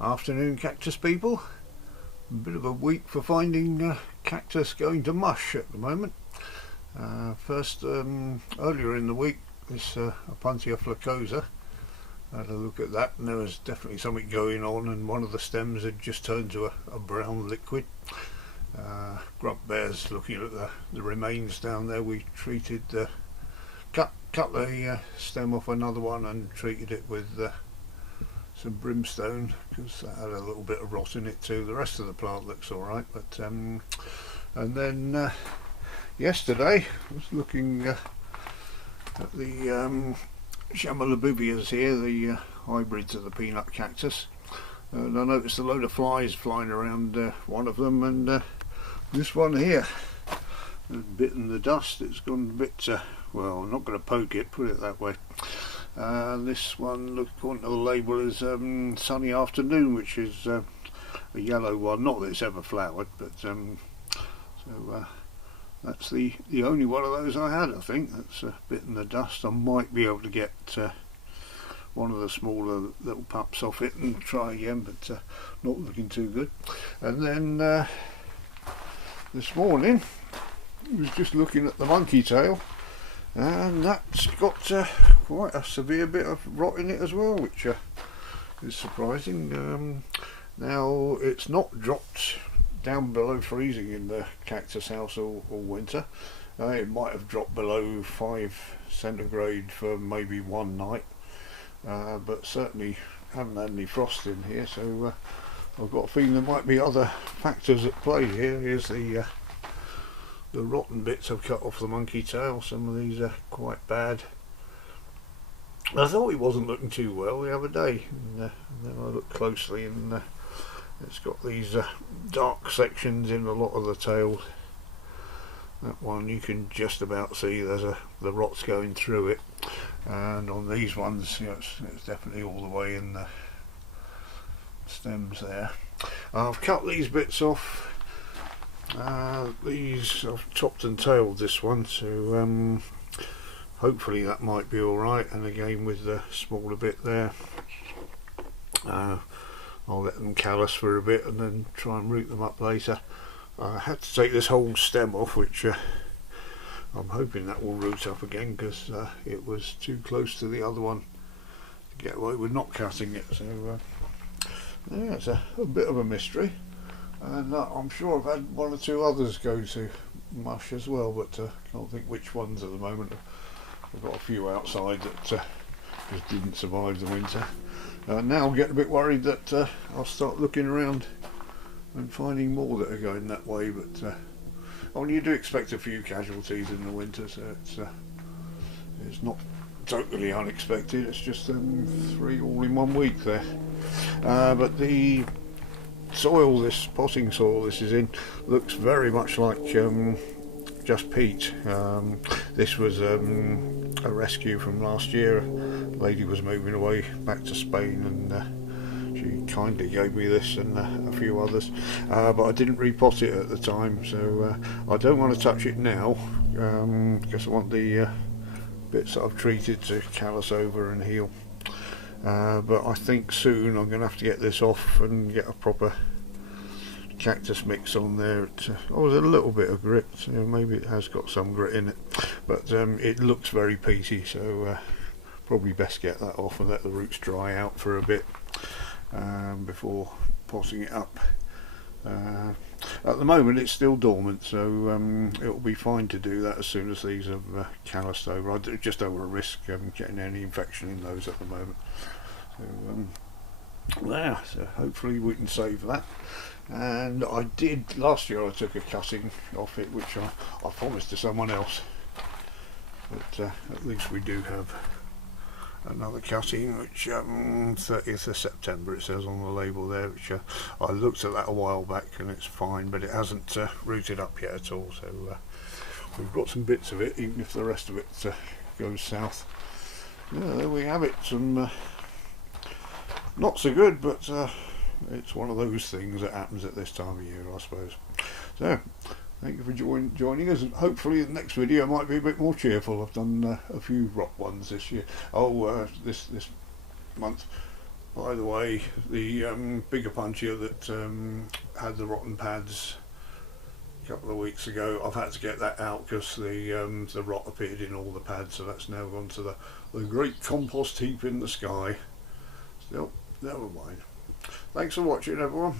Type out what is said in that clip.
Afternoon, cactus people. A bit of a week for finding cactus going to mush at the moment. First, earlier in the week, this Apuntia flacosa. I had a look at that, and there was definitely something going on, and one of the stems had just turned to a brown liquid. Grunt Bear's looking at the remains down there. We treated, cut the stem off another one and treated it with some brimstone, because that had a little bit of rot in it too. The rest of the plant looks alright, but and then yesterday I was looking at the Chamalabubias here, the hybrids of the peanut cactus, and I noticed a load of flies flying around one of them, and this one here has bitten the dust. It's gone a bit, well, I'm not going to poke it, put it that way. This one, according to the label, is Sunny Afternoon, which is a yellow one. Not that it's ever flowered, but so that's the only one of those I had, I think, that's bitten the dust. I might be able to get one of the smaller little pups off it and try again, but not looking too good. And then this morning I was just looking at the monkey tail, and that's got quite a severe bit of rot in it as well, which is surprising. Now, it's not dropped down below freezing in the cactus house all winter. It might have dropped below 5 centigrade for maybe one night, but certainly haven't had any frost in here, so I've got a feeling there might be other factors at play here. Here's the rotten bits I've cut off the monkey tail. Some of these are quite bad. I thought it wasn't looking too well the other day, and then I looked closely, and it's got these dark sections in a lot of the tail. That one you can just about see the rot's going through it, and on these ones, you know, it's definitely all the way in the stems there. I've cut these bits off. These I've topped and tailed this one, so hopefully that might be alright, and again with the smaller bit there, I'll let them callus for a bit and then try and root them up later. I had to take this whole stem off, which I'm hoping that will root up again, because it was too close to the other one to get away with not cutting it. So yeah, it's a bit of a mystery, and I'm sure I've had one or two others go to mush as well, but can't think which ones at the moment. I've got a few outside that just didn't survive the winter. Now I'm getting a bit worried that I'll start looking around and finding more that are going that way, but you do expect a few casualties in the winter, so it's not totally unexpected. It's just 3 all in 1 week there. But the soil, this potting soil this is in, looks very much like just peat. This was a rescue from last year. A lady was moving away back to Spain, and she kindly gave me this and a few others, but I didn't repot it at the time, so I don't want to touch it now, because I want the bits that I've treated to callus over and heal. But I think soon I'm going to have to get this off and get a proper cactus mix on there. There's a little bit of grit, so maybe it has got some grit in it, but it looks very peaty, so probably best get that off and let the roots dry out for a bit before potting it up. At the moment it's still dormant, so it'll be fine to do that as soon as these have calloused over. I just don't want to risk getting any infection in those at the moment. So yeah, so hopefully we can save that. And I did last year. I took a cutting off it, which I promised to someone else, but at least we do have another cutting, which 30th of September it says on the label there, which I looked at that a while back, and it's fine, but it hasn't rooted up yet at all, so we've got some bits of it, even if the rest of it goes south. Yeah, there we have it. Some not so good, but it's one of those things that happens at this time of year, I suppose. So thank you for joining us, and hopefully the next video might be a bit more cheerful. I've done a few rock ones this year. This month By the way, the bigger puncher that had the rotten pads a couple of weeks ago, I've had to get that out because the rot appeared in all the pads, so that's now gone to the great compost heap in the sky. Still, never mind. Thanks for watching, everyone.